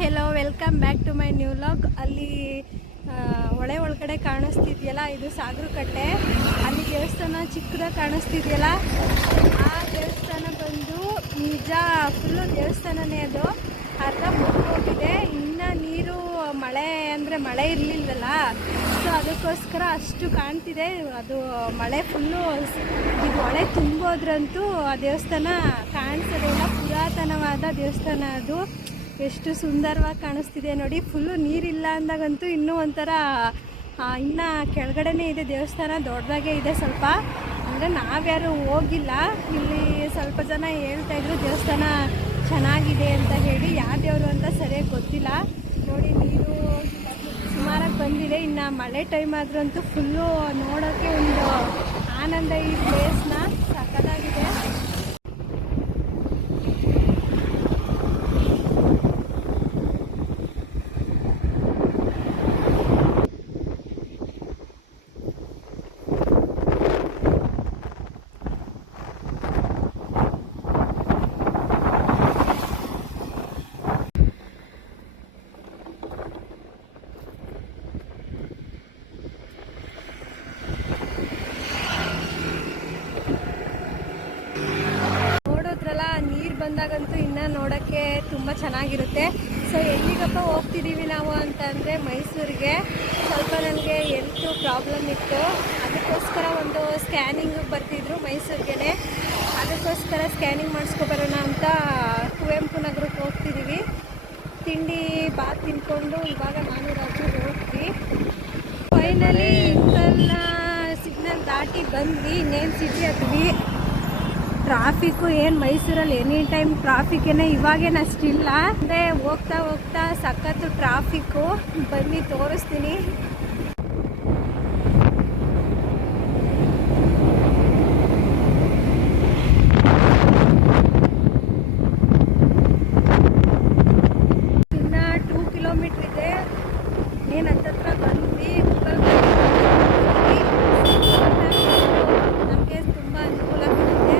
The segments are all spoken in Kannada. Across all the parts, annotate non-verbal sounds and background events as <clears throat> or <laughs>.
Hello welcome back to my new vlog ಅಲ್ಲಿ ಹೊಳೆ ಒಳಗಡೆ ಕಾಣಿಸ್ತಿದ್ಯಲ್ಲ, ಇದು ಸಾಗರ ಕಟ್ಟೆ ಅಲ್ಲಿ ದೇವಸ್ಥಾನ ಚಿಕ್ಕದಾಗಿ ಕಾಣಿಸ್ತಿದ್ಯಲ್ಲ? ಆ ದೇವಸ್ಥಾನ ಬಂದು ನಿಜ ಫುಲ್ಲು ದೇವಸ್ಥಾನನೇ ಅದು. ಅರ್ಧ ಮುಗ್ದೋಗಿದೆ. ಇನ್ನು ನೀರು, ಮಳೆ ಅಂದರೆ ಮಳೆ ಇರಲಿಲ್ವಲ್ಲ? ಸೊ ಅದಕ್ಕೋಸ್ಕರ ಅಷ್ಟು ಕಾಣ್ತಿದೆ. ಅದು ಮಳೆ ಫುಲ್ಲು ಇದು ಹೊಳೆ ತುಂಬೋದ್ರಂತೂ ಆ ದೇವಸ್ಥಾನ ಕಾಣ್ತದೆ ಪುರಾತನವಾದ ದೇವಸ್ಥಾನ ಅದು. ಎಷ್ಟು ಸುಂದರವಾಗಿ ಕಾಣಿಸ್ತಿದೆ ನೋಡಿ. ಫುಲ್ಲು ನೀರಿಲ್ಲ ಅಂದಾಗಂತೂ ಇನ್ನೂ ಒಂಥರ ಇನ್ನು ಕೆಳಗಡೆನೇ ಇದೆ, ದೇವಸ್ಥಾನ ದೊಡ್ಡದಾಗೆ ಇದೆ ಸ್ವಲ್ಪ. ಅಂದರೆ ನಾವ್ಯಾರು ಹೋಗಿಲ್ಲ. ಇಲ್ಲಿ ಸ್ವಲ್ಪ ಜನ ಹೇಳ್ತಾ ಇದ್ರು, ದೇವಸ್ಥಾನ ಚೆನ್ನಾಗಿದೆ ಅಂತ ಹೇಳಿ. ಯಾವ ದೇವರು ಅಂತ ಸರಿಯಾಗಿ ಗೊತ್ತಿಲ್ಲ. ನೋಡಿ, ನೀರು ಸುಮಾರಾಗಿ ಬಂದಿದೆ. ಇನ್ನು ಮಳೆ ಟೈಮ್ ಆದ್ರಂತೂ ಫುಲ್ಲು ನೋಡೋಕ್ಕೆ ಒಂದು ಆನಂದ ಈ ಪ್ಲೇಸ್ನ ಸಕ್ಕತ್ತಾಗಿದೆ ನೋಡೋದ್ರಲ್ಲ ನೀರು ಬಂದಾಗಂತೂ ಇನ್ನ ನೋಡೋಕ್ಕೆ ತುಂಬ ಚೆನ್ನಾಗಿರುತ್ತೆ. ಸೊ ಎಲ್ಲಿಗಪ್ಪ ಹೋಗ್ತಿದ್ದೀವಿ ನಾವು ಅಂತಂದರೆ ಮೈಸೂರಿಗೆ. ಸ್ವಲ್ಪ ನನಗೆ ಹೆಲ್ತ್ ಪ್ರಾಬ್ಲಮ್ ಇತ್ತು. ಅದಕ್ಕೋಸ್ಕರ ಒಂದು ಸ್ಕ್ಯಾನಿಂಗ್ ಬರ್ತಿದ್ರು ಮೈಸೂರಿಗೆ ಅದಕ್ಕೋಸ್ಕರ ಸ್ಕ್ಯಾನಿಂಗ್ ಮಾಡಿಸ್ಕೊಬರೋಣ ಅಂತ ಕುವೆಂಪು ನಗರಕ್ಕೆ ಹೋಗ್ತಿದ್ದೀವಿ ತಿಂಡಿ ಬಾತ್ ತಿನ್ಕೊಂಡು ಇವಾಗ ನಾನು ರಾತ್ರಿ ಹೋಗ್ತೀವಿ. ಫೈನಲಿ ಇಂಕಲ್ನ ಸಿಗ್ನಲ್ ದಾಟಿ ಬಂದ್ವಿ. ಇನ್ನೇನು ಸಿಟಿ ಹತ್ವಿ ಟ್ರಾಫಿಕ್ಕು ಏನು ಮೈಸೂರಲ್ಲಿ ಎನಿ ಟೈಮ್ ಟ್ರಾಫಿಕ್ ಏನೇ ಇವಾಗೇನು ಅಷ್ಟಿಲ್ಲ. ಅಂದರೆ ಹೋಗ್ತಾ ಹೋಗ್ತಾ ಸಖತ್ತು ಟ್ರಾಫಿಕ್ಕು ಬನ್ನಿ, ತೋರಿಸ್ತೀನಿ ಇನ್ನು ಟೂ ಕಿಲೋಮೀಟ್ರ್ ಇದೆ ಏನು ಹತ್ತತ್ರ ಬಂದ್ವಿ ಗೂಗಲ್ ನಮಗೆ ತುಂಬ ಅನುಕೂಲ ಆಗುತ್ತೆ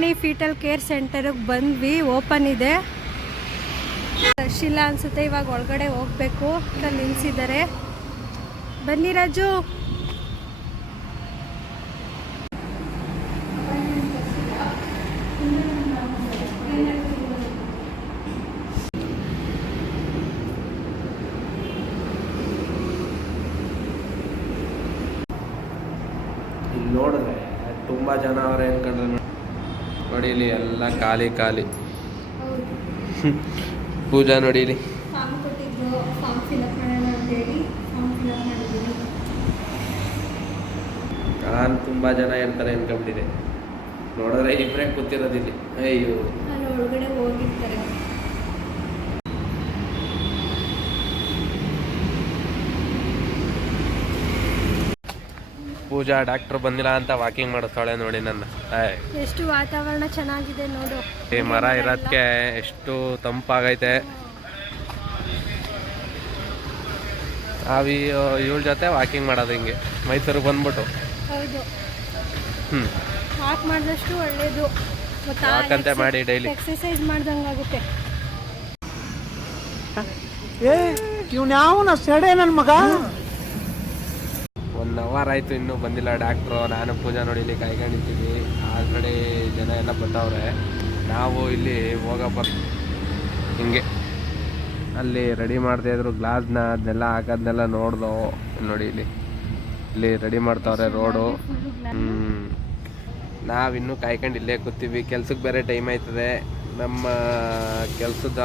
ಫೈನಲಿ ಫೀಟಲ್ ಕೇರ್ ಸೆಂಟರ್ಗೆ ಬಂದ್ವಿ, ಓಪನ್ ಇದೆ ರಶ್ ಅನ್ಸುತ್ತೆ, ಇವಾಗ ಒಳಗಡೆ ಹೋಗ್ಬೇಕು ಅಂತ ನಿಲ್ಸಿದ್ದಾರೆ ಬನ್ನಿ ರಾಜು ನೋಡಿದ್ರೆ ತುಂಬಾ ಜನ ಅವ್ರೆ ಅನ್ಕೊಂಡ್ರೆ ನೋಡಿ. ನೋಡಿ ಇಲ್ಲಿ ಎಲ್ಲ ಖಾಲಿ ಖಾಲಿ. ಪೂಜಾ ನೋಡಿ ಇಲ್ಲಿ ನಾನು ತುಂಬ ಜನ ಇರ್ತಾರೆ ಅನ್ಕೊಂಡಿದೆ ನೋಡಿದ್ರೆ ಇಬ್ಬರೇ ಕೂತಿರೋದಿಲ್ಲಿ. ಅಯ್ಯೋ. ಒಳಗಡೆ ಹೋಗಿರ್ತಾರೆ. ಪೂಜಾ ಡಾಕ್ಟರ್ ಬಂದಿಲ್ಲ ಅಂತ ವಾಕಿಂಗ್ ಮಾಡಿಸ್ತಾಳೆ ನೋಡಿ ನನ್ನ. ಎಷ್ಟು ವಾತಾವರಣ ಚೆನ್ನಾಗಿದೆ ನೋಡು. ಈ ಮರ ಇರೋದಕ್ಕೆ ಎಷ್ಟು ತಂಪಾಗೈತೆ. ಅವಿ ಇವಳ ಜೊತೆ ವಾಕಿಂಗ್ ಮಾಡೋದು ಹಿಂಗೆ. ಮೈಸೂರಿಗೆ ಬಂದ್ಬಿಟ್ಟು. ಹೌದು. ಹ್ಞೂ ವಾಕ್ ಮಾಡಿದಷ್ಟು ಒಳ್ಳೇದು. ವಾಕ್ ಅಂತೆ ಮಾಡಿ ಡೈಲಿ ಎಕ್ಸಸೈಸ್ ಮಾಡ್ದಂಗಾಗುತ್ತೆ ಏ ಇವ್ನ್ಯಾವನ ಸೆಡೆ ನನ್ನ ಮಗ? ಒನ್ ಅವರ್ ಆಯಿತು ಇನ್ನೂ ಬಂದಿಲ್ಲ ಡಾಕ್ಟ್ರು ನಾನು ಪೂಜಾ ನೋಡಿ ಇಲ್ಲಿ ಕಾಯ್ಕೊಂಡಿದ್ದೀವಿ ಆ ಕಡೆ ಜನ ಎಲ್ಲ ಬರ್ತಾವ್ರೆ ನಾವು ಇಲ್ಲಿ ಹೋಗಪ್ಪ. ಹಿಂಗೆ. ಅಲ್ಲಿ ರೆಡಿ ಮಾಡ್ತಾ ಇದ್ರು. ಗ್ಲಾಸ್ನ ಅದನ್ನೆಲ್ಲ ಹಾಕೋದನ್ನೆಲ್ಲ ನೋಡ್ದು ನೋಡಿ ಇಲ್ಲಿ. ಇಲ್ಲಿ ರೆಡಿ ಮಾಡ್ತಾವ್ರೆ ರೋಡು ನಾವಿನ್ನೂ ಕಾಯ್ಕೊಂಡು ಇಲ್ಲೇ ಕೂತೀವಿ. ಕೆಲ್ಸಕ್ಕೆ ಬೇರೆ ಟೈಮ್ ಆಯ್ತದೆ. ನಮ್ಮ ಕೆಲಸದ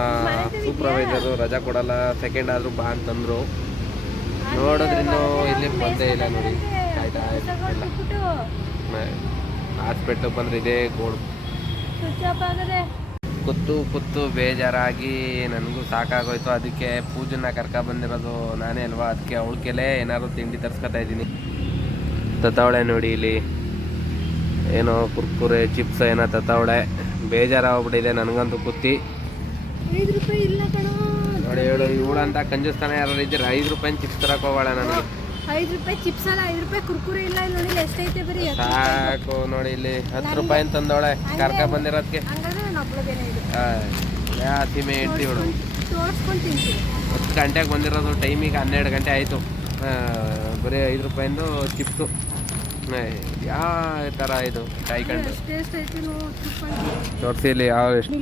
ಸೂಪರ್ವೈಸರು ರಜಾ ಕೊಡಲ್ಲ. ಸೆಕೆಂಡ್ ಆದರೂ ಬಾ ಅಂತಂದ್ರು. ನೋಡಿದ್ರಿನ್ನೂ ಇಲ್ಲಿ ಬಂದೇ ಇಲ್ಲ ನೋಡಿ. ಆಯ್ತಾ ಹಾಸ್ಪಿಟ್ಲಿಗೆ ಬಂದ್ರೆ ಇದೇ ಗೋಳು. ಕುತ್ತು ಕುತ್ತು ಬೇಜಾರಾಗಿ ನನಗೂ ಸಾಕಾಗೋಯ್ತು. ಅದಕ್ಕೆ ಪೂಜನ್ನ ಕರ್ಕ ಬಂದಿರೋದು ನಾನೇ ಅಲ್ವಾ? ಅದಕ್ಕೆ ಅವಳಕೆಲೆ ಏನಾದ್ರು ತಿಂಡಿ ತರ್ಸ್ಕೊತಾ ಇದ್ದೀನಿ. ತತ್ತಾವಳೆ ನೋಡಿ ಇಲ್ಲಿ. ಏನೋ ಕುರ್ಕುರೆ, ಚಿಪ್ಸ್, ಏನೋ ತತ್ತಾವಳೆ ಬೇಜಾರಾಗ್ಬಿಟ್ಟಿದೆ, ನನಗಂತೂ ಕುತ್ತಿ. ಐದು ರೂಪಾಯಿ ಅಂತ ಕಣೋ ಇವಳಂತ ಕಂಜುಸ್ತಾನ ಯಾರು ಇದ್ದೀರ? ಐದು ರೂಪಾಯಿ ಚಿಪ್ಸ್ ತರಕ್ ಹೋಗೋಣ ನನಗೆ. ಐದು ರೂಪಾಯಿ ಚಿಪ್ಸ್ ಅಲ್ಲ ಐದು ರೂಪಾಯಿ ಕುರ್ಕುರೆ ಇಲ್ಲ ಇಲ್ಲಿ ನೋಡಿ ಎಷ್ಟೈತೆ ಬರೀ. ಸಾಕು ನೋಡಿ ಇಲ್ಲಿ ಹತ್ತು ರೂಪಾಯಿ ತಂದೋಳೆ ಕರ್ಕ ಬಂದಿರೋದಕ್ಕೆ ಸೀಮೆ ಇಡ್ತಿ ಇವಳು ಹತ್ತು ಗಂಟೆಗೆ ಬಂದಿರೋದು ಟೈಮಿಗೆ ಹನ್ನೆರಡು ಗಂಟೆ ಆಯಿತು. ಬರೀ ಐದು ರೂಪಾಯಿಂದು ಚಿಪ್ಸು. ಯಾವ ಥರ ಇದು ಕಾಯ್ಕೊಂಡು ನೋಡಿ ತೋರಿಸಿ ಇಲ್ಲಿ ಯಾವ ಎಷ್ಟು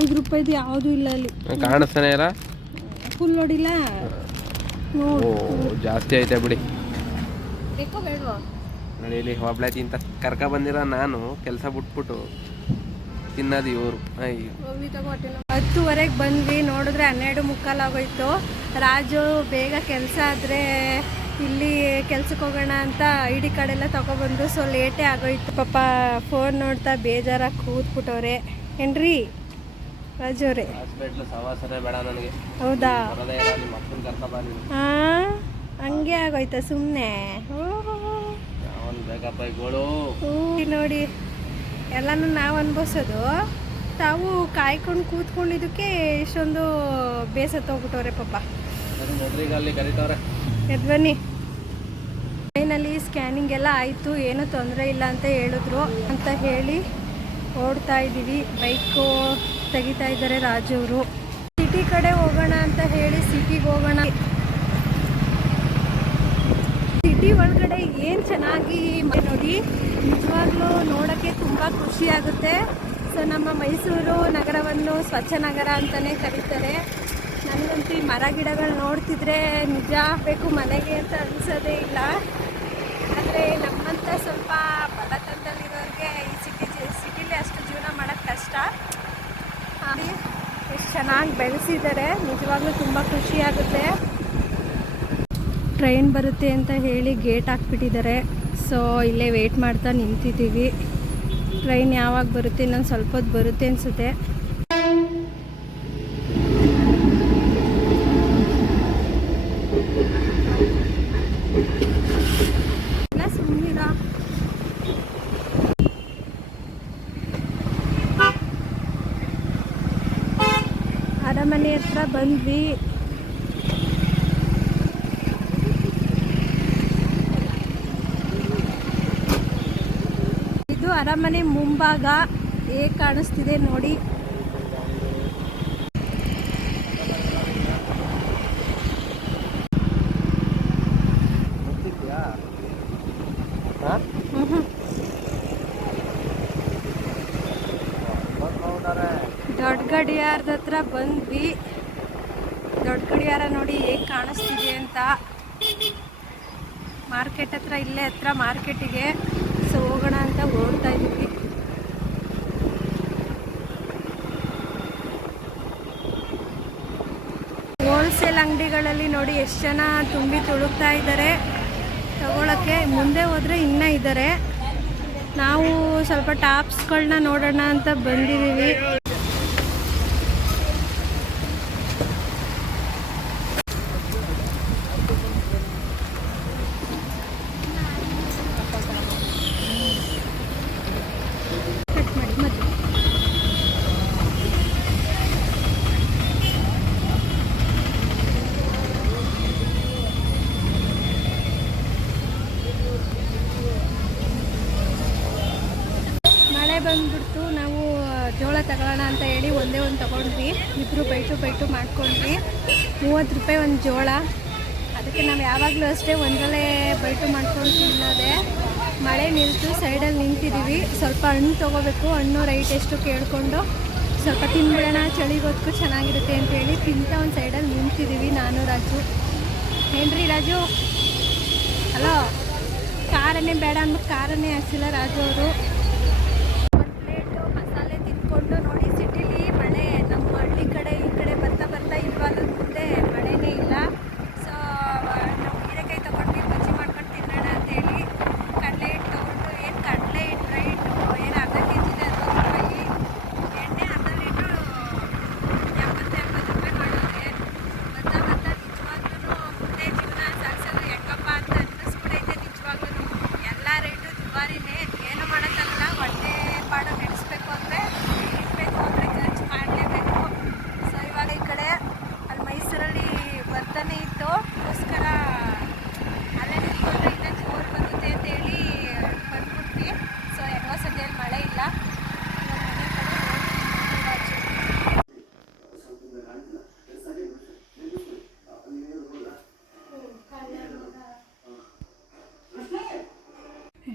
ಐದು ರೂಪಾಯಿದು ಯಾವುದೂ ಇಲ್ಲ ಅಲ್ಲಿ. ಕಾಣಿಸ್ತಾನೆ ಇಲ್ಲ. ಫುಲ್ ನೋಡಿಲ್ಲ? ನೋಡಿ. ಓ ಜಾಸ್ತಿ ಐತೆ ಬಿಡಿ. ಬೇಕೋ ಬೇಡವಾ? ನೋಡಿ ಇಲ್ಲಿ ಒಬ್ಳೆ ತಿಂತ ಕರ್ಕ ಬಂದಿರೋ ನಾನು ಕೆಲಸ ಬಿಟ್ಬಿಟ್ಟು ತಿನ್ನೋದು ಇವರು. ಹತ್ತುವರೆಗೆ ಬಂದ್ವಿ ನೋಡಿದ್ರೆ ಹನ್ನೆರಡು ಮುಕ್ಕಾಲು ಆಗೋಯ್ತು ರಾಜು ಬೇಗ ಕೆಲಸ ಆದರೆ ಇಲ್ಲಿ ಕೆಲ್ಸಕ್ಕೆ ಹೋಗೋಣ ಅಂತ ಐ ಡಿ ಕಾರ್ಡ್ ಎಲ್ಲ ತಗೊಬಂದು ಸೊ ಲೇಟೇ ಆಗೋಯ್ತು. ಪಾಪ ಫೋನ್ ನೋಡ್ತಾ ಬೇಜಾರಾಗಿ ಕೂತ್ಬಿಟ್ಟವ್ರೆ. ಏನ್ರಿ? ರಾಜು ಅವರೇ ಹಾಸ್ಪಿಟ್ಲು ಸವಾಸನೆ ಬೇಡ ನನಗೆ. ಹೌದಾ? ಬರೋದೇ ಇಲ್ಲ ನಿಮ್ಮ ಅಪ್ಪನ ಕರ್ಕ ಬಾ ನೀನು. ಹಾಂ ಹಂಗೆ ಆಗೋಯ್ತಾ ಸುಮ್ಮನೆ ಅವನು ಬೇಕಪ್ಪ ಗೋಳು? ನೋಡಿ ಎಲ್ಲನೂ ನಾವು ಅನ್ಭವಿಸೋದು. ತಾವು ಕಾಯ್ಕೊಂಡು ಕೂತ್ಕೊಂಡಿದ್ದಕ್ಕೆ ಇಷ್ಟೊಂದು ಬೇಸತ್ತೋಗ್ಬಿಟ್ಟವ್ರೆ ಪಾಪ. ಅಲ್ಲಿ ಕರಿತವ್ರೆ. ಎದ್ ಬನ್ನಿ. ಟ್ರೈನಲ್ಲಿ ಸ್ಕ್ಯಾನಿಂಗ್ ಎಲ್ಲ ಆಯಿತು ಏನೂ ತೊಂದರೆ ಇಲ್ಲ ಅಂತ ಹೇಳಿದ್ರು. ಅಂತ ಹೇಳಿ ಓಡ್ತಾ ಇದ್ದೀವಿ. ಬೈಕು ತೆಗಿತಾ ಇದ್ದಾರೆ ರಾಜವರು ಸಿಟಿ ಕಡೆ ಹೋಗೋಣ ಅಂತ ಹೇಳಿ ಸಿಟಿಗೆ ಹೋಗೋಣ. ಸಿಟಿ ಒಳಗಡೆ ಏನು ಚೆನ್ನಾಗಿ ನೋಡಿ. ನಿಜವಾಗ್ಲೂ ನೋಡೋಕ್ಕೆ ತುಂಬ ಖುಷಿ ಆಗುತ್ತೆ. ಸೊ ನಮ್ಮ ಮೈಸೂರು ನಗರವನ್ನು ಸ್ವಚ್ಛ ನಗರ ಅಂತಲೇ ಕರೀತಾರೆ. ನನಗಂತೂ ಈ ಮರ ಗಿಡಗಳು ನೋಡ್ತಿದ್ರೆ ನಿಜ ಬೇಕು ಮನೆಗೆ ಅಂತ ಅನಿಸೋದೇ ಇಲ್ಲ. ಆದರೆ ನಮ್ಮಂಥ ಸ್ವಲ್ಪ ಬಡತನದಲ್ಲಿರೋರಿಗೆ ಈ ಸಿಟಿ, ಸಿಟಿಲಿ ಅಷ್ಟು ಜೀವನ ಮಾಡೋಕ್ಕೆ ಕಷ್ಟ. ಎಷ್ಟು ಚೆನ್ನಾಗಿ ಬೆಳೆಸಿದ್ದಾರೆ. ನಿಜವಾಗ್ಲೂ ತುಂಬ ಖುಷಿ ಆಗುತ್ತೆ ಟ್ರೈನ್ ಬರುತ್ತೆ ಅಂತ ಹೇಳಿ ಗೇಟ್ ಹಾಕ್ಬಿಟ್ಟಿದ್ದಾರೆ. ಸೊ ಇಲ್ಲೇ ವೇಟ್ ಮಾಡ್ತಾ ನಿಂತಿದ್ದೀವಿ. ಟ್ರೈನ್ ಯಾವಾಗ ಬರುತ್ತೆ, ಇನ್ನೊಂದು ಸ್ವಲ್ಪ ಹೊತ್ತು ಬರುತ್ತೆ ಅನಿಸುತ್ತೆ. ಅರಮನೆ ಹತ್ರ ಬಂದ್ವಿ. ಇದು ಅರಮನೆ ಮುಂಭಾಗ. ಹೇಗೆ ಕಾಣಿಸ್ತಿದೆ ನೋಡಿ. ಗಡಿಯಾರದ ಹತ್ರ ಬಂದ್ವಿ. ದೊಡ್ಡ ಗಡಿಯಾರ ನೋಡಿ ಹೇಗೆ ಕಾಣಿಸ್ತಿದೆ ಅಂತ. ಮಾರ್ಕೆಟ್ ಹತ್ರ ಇಲ್ಲೇ ಹತ್ರ ಮಾರ್ಕೆಟಿಗೆ ಸೊ ಹೋಗೋಣ ಅಂತ ಓಡ್ತಾ ಇದ್ದೀವಿ ಹೋಲ್ಸೇಲ್ ಅಂಗಡಿಗಳಲ್ಲಿ ನೋಡಿ ಎಷ್ಟು ಜನ ತುಂಬಿ ತುಳುಕ್ತಾ ಇದ್ದಾರೆ. ತಗೊಳಕ್ಕೆ ಮುಂದೆ ಹೋದ್ರೆ ಇನ್ನ ಇದ್ದಾರೆ. ನಾವು ಸ್ವಲ್ಪ ಟಾಪ್ಸ್ಗಳನ್ನ ನೋಡೋಣ ಅಂತ ಬಂದಿದ್ದೀವಿ ಕಟ್ ಮಾಡಿ ಮತ್ತೆ ಮಳೆ ಬಂದ್ಬಿಡ್ತು. ನಾವು ಜೋಳ ತಗೊಳ್ಳೋಣ ಅಂತ ಹೇಳಿ ಒಂದೇ ಒಂದು ತಗೊಂಡ್ವಿ. ಇಬ್ಬರು ಬೈಟು ಬೈಟು ಮಾಡ್ಕೊಂಡ್ವಿ. ಮೂವತ್ತು ರೂಪಾಯಿ ಒಂದು ಜೋಳ. ಅದಕ್ಕೆ ನಾವು ಯಾವಾಗಲೂ ಅಷ್ಟೇ ಒಂದರಲ್ಲೇ ಬೈಟು ಮಾಡ್ಕೊಂಡು ತಿನ್ನೋದೇ. ಮಳೆ ನಿಲ್ತು, ಸೈಡಲ್ಲಿ ನಿಂತಿದ್ದೀವಿ. ಸ್ವಲ್ಪ ಹಣ್ಣು ತೊಗೋಬೇಕು. ಹಣ್ಣು ರೈಟ್ ಎಷ್ಟು ಕೇಳಿಕೊಂಡು ಸ್ವಲ್ಪ ತಿನ್ಬಿಡೋಣ. ಚಳಿಗೋದಕ್ಕೂ ಚೆನ್ನಾಗಿರುತ್ತೆ ಅಂತೇಳಿ ತಿಂತ ಒಂದು ಸೈಡಲ್ಲಿ ನಿಂತಿದ್ದೀವಿ ನಾನು, ರಾಜು. ಏನ್ರಿ ರಾಜು? ಹಲೋ ಕಾರನ್ನೇ ಬೇಡ ಅಂದ್ಬಿಟ್ಟು ಕಾರನ್ನೇ ಹಾಕ್ಸಿಲ್ಲ ರಾಜು ಅವರು ಒಂದು ಪ್ಲೇಟು ಮಸಾಲೆ ತಿನ್ಕೊಂಡು ನೋಡಿ ಸಿಟಿಲಿ ಮಳೆ ನಮ್ಮ ಹಳ್ಳಿ ಕಡೆ ಈ ಕಡೆ ಬರ್ತಾ ಬರ್ತಾ ಇವಾಗ ಮುಂದೆ ಮಳೆನೇ ಇಲ್ಲ ಸೊ ನಾವು ಹೀರೆಕಾಯಿ ತೊಗೊಂಡು ಬಜ್ಜಿ ಮಾಡ್ಕೊಂಡು ತಿನ್ನೋಣ ಅಂತೇಳಿ ಕಡಲೆ ಹಿಟ್ಟು ತೊಗೊಂಡು ಏನು ಕಡಲೆ ಹಿಟ್ಟು ರೈಟು ಏನು ಅರ್ಧ ಕೆ ಜಿದೆ ಅರವತ್ತು ರೂಪಾಯಿ ಎಣ್ಣೆ ಅರ್ಧ ಲೀಟ್ರು ಎಂಬತ್ತು ಎಂಬತ್ತು ರೂಪಾಯಿ ಮಾಡಿದ್ರೆ ಬರ್ತಾ ಬರ್ತಾ ನಿಜವಾಗ್ಲೂ ಮುಂದೆ ಜೀವನ ಸಾಗಿಸೋದು ಹೆಂಗಪ್ಪ ಅಂತ ಅನ್ನಿಸ್ಬಿಡೈತೆ ನಿಜವಾಗ್ಲೂ ಎಲ್ಲ ರೇಟು ದುಬಾರಿನೇ ಏನು ಮಾಡೋಕ್ಕಲ್ಲ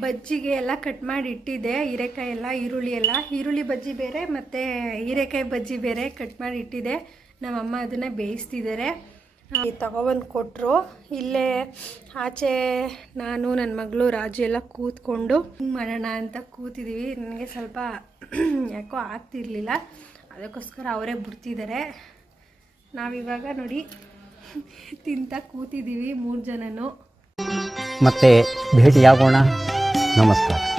ಬಜ್ಜಿಗೆ ಎಲ್ಲ ಕಟ್ ಮಾಡಿ ಇಟ್ಟಿದ್ದೆ. ಹೀರೆಕಾಯಿ ಎಲ್ಲ, ಈರುಳ್ಳಿ ಎಲ್ಲ. ಈರುಳ್ಳಿ ಬಜ್ಜಿ ಬೇರೆ, ಮತ್ತು ಹೀರೆಕಾಯಿ ಬಜ್ಜಿ ಬೇರೆ ಕಟ್ ಮಾಡಿ ಇಟ್ಟಿದ್ದೆ. ನಮ್ಮಮ್ಮ ಅದನ್ನು ಬೇಯಿಸ್ತಿದ್ದಾರೆ. ತಗೊಬಂದು ಕೊಟ್ಟರು ಇಲ್ಲೇ ಆಚೆ ನಾನು ನನ್ನ ಮಗಳು, ರಾಜು ಎಲ್ಲ ಕೂತ್ಕೊಂಡು ಮಾಡೋಣ ಅಂತ ಕೂತಿದ್ದೀವಿ ನನಗೆ ಸ್ವಲ್ಪ <clears throat> ಯಾಕೋ ಆಗ್ತಿರ್ಲಿಲ್ಲ. ಅದಕ್ಕೋಸ್ಕರ ಅವರೇ ಬಿಡ್ತಿದ್ದಾರೆ. ನಾವಿವಾಗ ನೋಡಿ <laughs> ತಿಂತ ಕೂತಿದ್ದೀವಿ ಮೂರು ಜನನು. ಮತ್ತೆ ಭೇಟಿಯಾಗೋಣ. नमस्कार